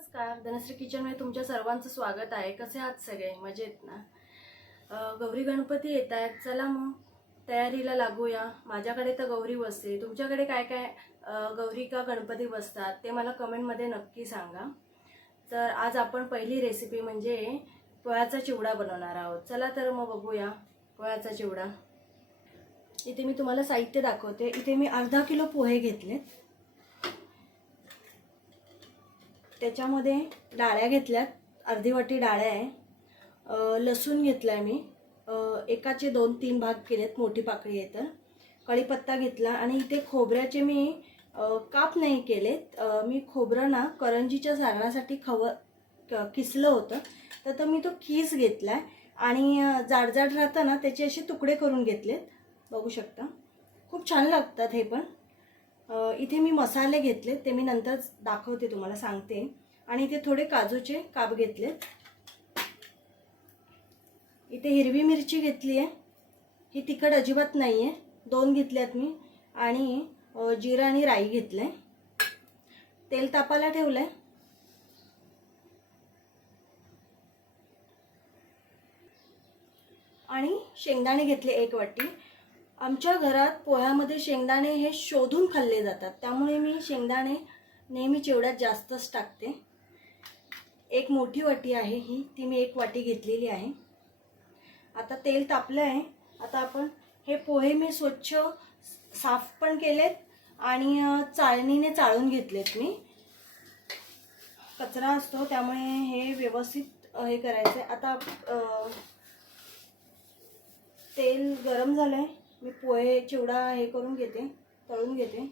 नमस्कार. धनश्री किचनमध्ये तुमच्या सर्वांचं स्वागत आहे. कसे आहात सगळे? मजेत ना? गौरी गणपती येत आहेत. चला मग. तयारीला लागूया. माझ्याकडे तर गौरी बसते. तुमच्याकडे काय काय गौरी का गणपती बसतात ते मला कमेंटमध्ये नक्की सांगा. तर आज आपण पहिली रेसिपी म्हणजे पोह्याचा चिवडा बनवणार आहोत. चला तर मग बघूया पोह्याचा चिवडा. इथे मी तुम्हाला साहित्य दाखवते. इथे मी अर्धा किलो पोहे घेतले त्याच्यामध्ये डाळ्या घेतल्यात. अर्धी वाटी डाळ्या आहे. लसूण घेतला आहे मी एकाचे दोन तीन भाग केलेत. मोठी पाकळी आहे तर. कढीपत्ता घेतला आणि इथे खोबऱ्याचे मी काप नाही केलेत. मी खोबरं ना करंजीच्या सारणासाठी खव किसलं होतं. तर तो मी तो किस घेतला आहे आणि जाडजाड राहतं ना त्याचे असे तुकडे करून घेतलेत. बघू शकता. खूप छान लागतात हे पण. इथे मी मसाले घेतले ते मी नंतर दाखवते तुम्हाला सांगते. आणि इथे थोडे काजूचे काप घेतलेत. इथे हिरवी मिरची घेतली आहे. ही तिखट अजिबात नाही आहे दोन घेतल्यात मी. आणि अ, जिरं आणि राई घेतलं आहे तेल तापायला ठेवलं आहे आणि शेंगदाणे घेतले एक वाटी. आमच्या घरात पोह्यामध्ये शेंगदाणे हे शोधून खाल्ले जातात. त्यामुळे मी शेंगदाणे नेहमी चिवड्यात जास्तच टाकते. एक मोठी वाटी आहे ही. ती मी एक वाटी घेतलेली आहे. आता तेल तापलं आहे. आता आपण हे पोहे मी स्वच्छ साफ पण केलेत आणि चाळणीने चाळून घेतलेत मी. कचरा असतो त्यामुळे हे व्यवस्थित हे करायचं आहे आता तेल गरम झालं आहे मी पोहे चिवडा हे करून घेते तळून घेते.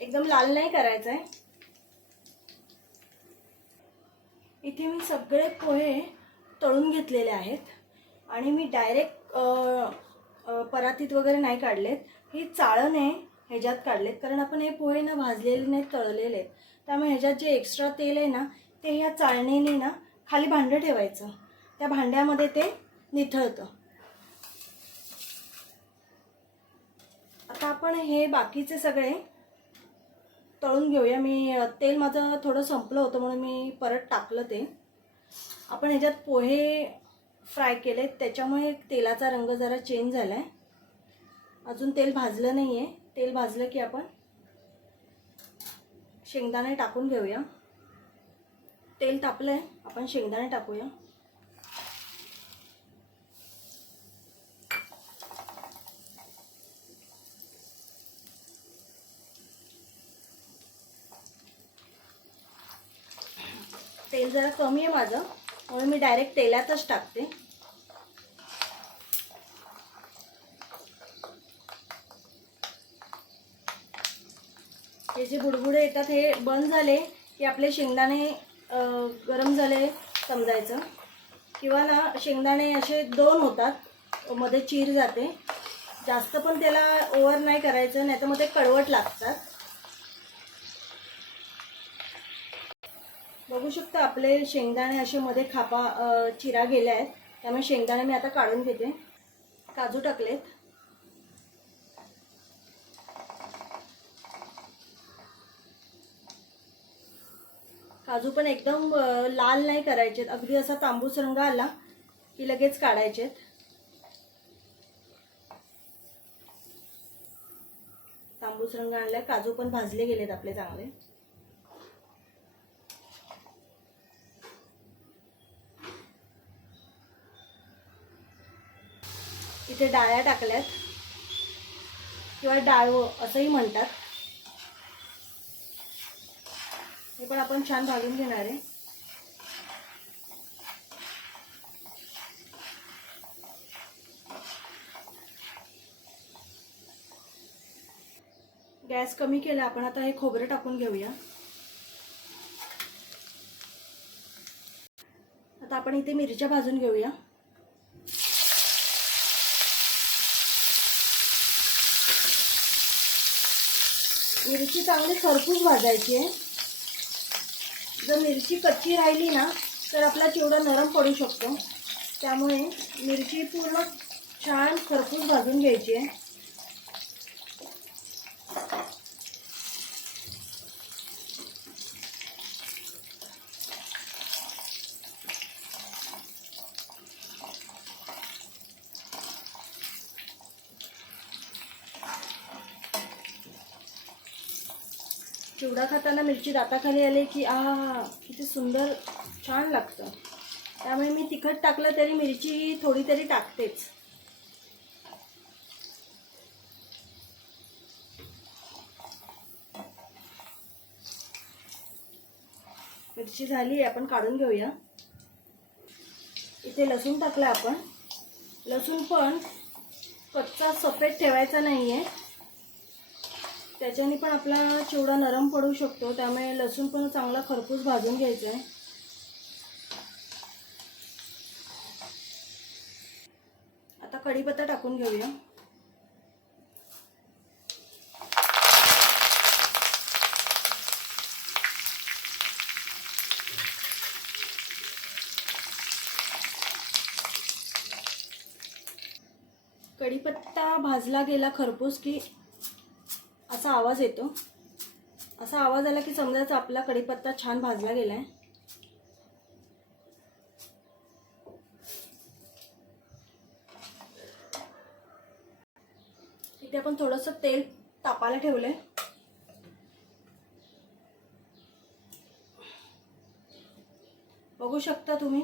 एकदम लाल नाही करायचं आहे इथे मी सगळे पोहे तळून घेतलेले आहेत. आणि मी डायरेक्ट परातीत वगैरे नाही काढलेत. ही चाळण आहे ह्याच्यात काढलेत. कारण आपण हे पोहे ना भाजलेले नाही तळलेले आहेत. त्यामुळे ह्याच्यात जे एक्स्ट्रा तेल आहे ना ते ह्या चाळणीने ना खाली भांडं ठेवायचं. त्या भांड्यामध्ये ते निथळतं. आता आपण हे बाकीचे सगळे तळून घेऊया. मी तेल माझं थोडं संपलं होतं म्हणून मी परत टाकलं ते. आपण ह्याच्यात पोहे फ्राय केले त्याच्यामुळे तेलाचा रंग जरा चेंज झाला आहे अजून तेल भाजलं नाही आहे तेल भाजलं की आपण शेंगदाणे टाकून घेऊया. तेल तापलं आहे आपण शेंगदाणे टाकूया. तेल जरा कमी आहे माझं. म्हणून मी डायरेक्ट तेलातच टाकते. हे जे बुडबुडे येतात हे बंद झाले की आपले शेंगदाणे गरम झाले समजायचं. किंवा ना शेंगदाणे असे दोन होतात मध्ये चीर जाते. जास्त पण त्याला ओव्हर नाही करायचं नाही तर मग ते कडवट लागतात. बघू शकता आपले शेंगदाणे असे मध्ये खापा चिरा गेल्या आहेत. त्यामुळे शेंगदाणे मी आता काढून घेते. काजू टाकलेत. काजू पण एकदम लाल नाही करायचेत. अगदी असा तांबूस रंग आला की लगेच काढायचेत. तांबूस रंग आणलाय काजू पण भाजले गेलेत आपले चांगले. इथे डाळ्या टाकल्यात. किंवा डाळव असंही म्हणतात. हे पण आपण छान भाजून घेणार आहे. गॅस कमी केला आपण आता हे खोबरं टाकून घेऊया. आता आपण इथे मिरच्या भाजून घेऊया. मिरची चांगली खरपूस भाजायची आहे. जर मिरची कच्ची राहिली ना तर आपला चिवडा नरम पडू शकतो. त्यामुळे मिरची पूर्ण छान खरपूस भाजून घ्यायची आहे. चिवडा खाताना मिरची दाताखाली आली की आ किती सुंदर छान लागतं. त्यामुळे मी तिखट टाकलं तरी मिरची थोडी तरी टाकतेच. मिरची झाली आपण काढून घेऊया. इथे लसूण टाकलं आपण. लसूण पण कच्चा सफेद ठेवायचा नाही आहे त्याच्याने पण आपला चिवडा नरम पडू शकतो त्यामुळे लसूण पण चांगला खरपूस भाजून घ्यायचा आहे आता कढीपत्ता टाकून घेऊया. कढीपत्ता भाजला गेला खरपूस की असा आवाज येतो. असा आवाज आला की समजायचं आपला कढीपत्ता छान भाजला गेलाय. इथे आपण थोडंसं तेल तापायला ठेवलंय. बघू शकता तुम्ही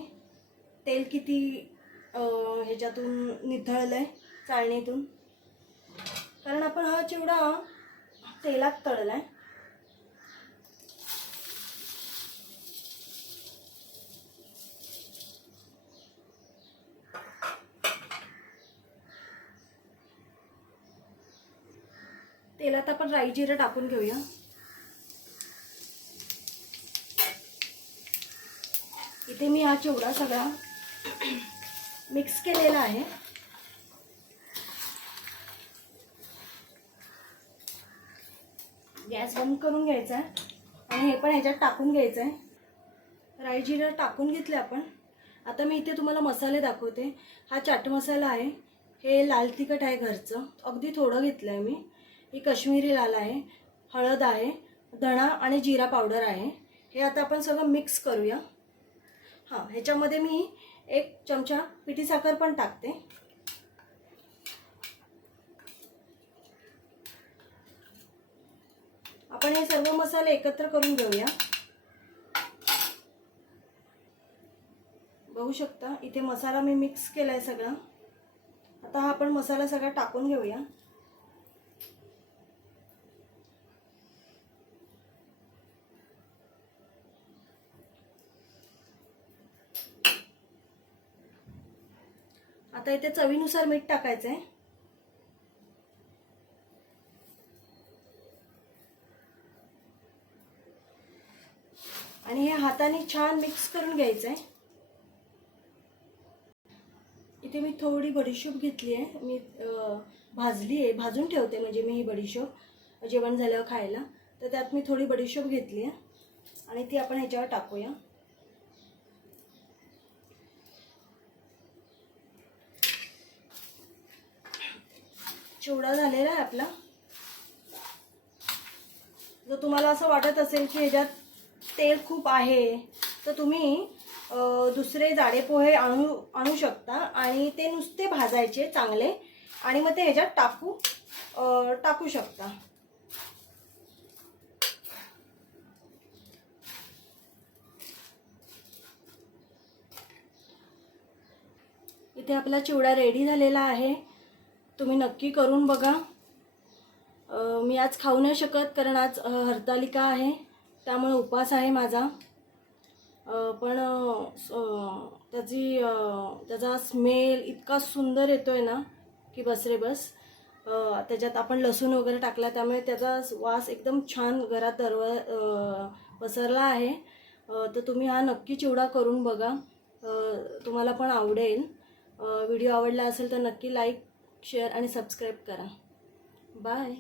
तेल किती ह्याच्यातून निथळलंय चाळणीतून. कारण आपण हा चिवडा तेलात तळलाय. तेलात आपण राई जिरं टाकून घेऊया. इथे मी हा चिवडा सगळा मिक्स केलेला आहे. गॅस बंद करून घ्यायचा आहे. आणि हे पण ह्याच्यात टाकून घ्यायचं आहे. राई जिरं टाकून घेतले आपण. आता मी इथे तुम्हाला मसाले दाखवते. हा चाट मसाला आहे. हे लाल तिखट आहे घरचं. अगदी थोडं घेतलं आहे मी. ही कश्मीरी लाल आहे. हळद आहे. धणा आणि जिरा पावडर आहे. हे आता आपण सगळं मिक्स करूया. हां ह्याच्यामध्ये मी एक चमचा पिठी साखर पण टाकते. आपण हे सर्व मसाले एकत्र करून घेऊया. बघू शकता इथे मसाला मी मिक्स केला आहे सगळा. आता हा आपण मसाला सगळा टाकून घेऊया. आता इथे चवीनुसार मीठ टाकायचं आहे आणि हे हाताने छान मिक्स करून घ्यायचं आहे इथे मी थोडी बडीशोप घेतली आहे. मी भाजली आहे. भाजून ठेवते म्हणजे मी ही बडीशोप. जेवण झाल्यावर खायला. तर त्यात मी थोडी बडीशोप घेतली आहे. आणि ती आपण ह्याच्यावर टाकूया. चिवडा झालेला आहे आपला. जर तुम्हाला असं वाटत असेल की ह्याच्यात तेल खूप आहे. तर तुम्ही दुसरे जाडे पोहे आणू आणू शकता आणि ते नुसते भाजायचे चांगले आणि मग ते ह्याच्यात टाकू टाकू शकता. इथे आपला चिवडा रेडी झालेला आहे. तुम्ही नक्की करून बघा. मी आज खाऊ नाही शकत कारण आज हरतालिका आहे. त्यामुळे उपवास आहे माझा. पण त्याची त्याचा स्मेल इतका सुंदर येतो आहे ना की बस रे बस. त्याच्यात आपण लसूण वगैरे टाकला त्यामुळे त्याचा वास एकदम छान घरात दरव पसरला आहे. तर तुम्ही हा नक्की चिवडा करून बघा. तुम्हाला पण आवडेल. व्हिडिओ आवडला असेल तर नक्की लाईक शेअर आणि सबस्क्राईब करा. बाय